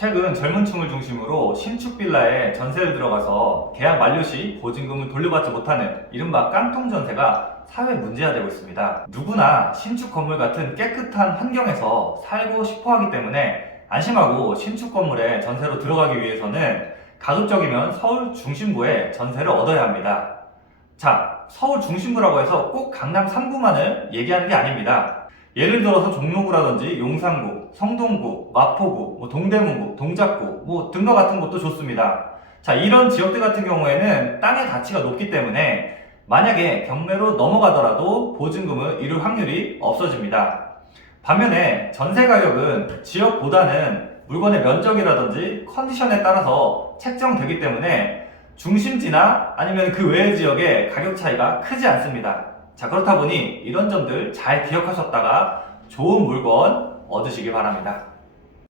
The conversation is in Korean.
최근 젊은 층을 중심으로 신축 빌라에 전세를 들어가서 계약 만료 시 보증금을 돌려받지 못하는 이른바 깡통 전세가 사회 문제화 되고 있습니다. 누구나 신축 건물 같은 깨끗한 환경에서 살고 싶어 하기 때문에 안심하고 신축 건물에 전세로 들어가기 위해서는 가급적이면 서울 중심부에 전세를 얻어야 합니다. 자, 서울 중심부라고 해서 꼭 강남 3구만을 얘기하는 게 아닙니다. 예를 들어서 종로구라든지 용산구, 성동구, 마포구, 뭐 동대문구, 동작구 뭐 등과 같은 곳도 좋습니다. 자, 이런 지역들 같은 경우에는 땅의 가치가 높기 때문에 만약에 경매로 넘어가더라도 보증금을 이룰 확률이 없어집니다. 반면에 전세 가격은 지역보다는 물건의 면적이라든지 컨디션에 따라서 책정되기 때문에 중심지나 아니면 그 외의 지역의 가격 차이가 크지 않습니다. 자, 그렇다 보니 이런 점들 잘 기억하셨다가 좋은 물건 얻으시기 바랍니다.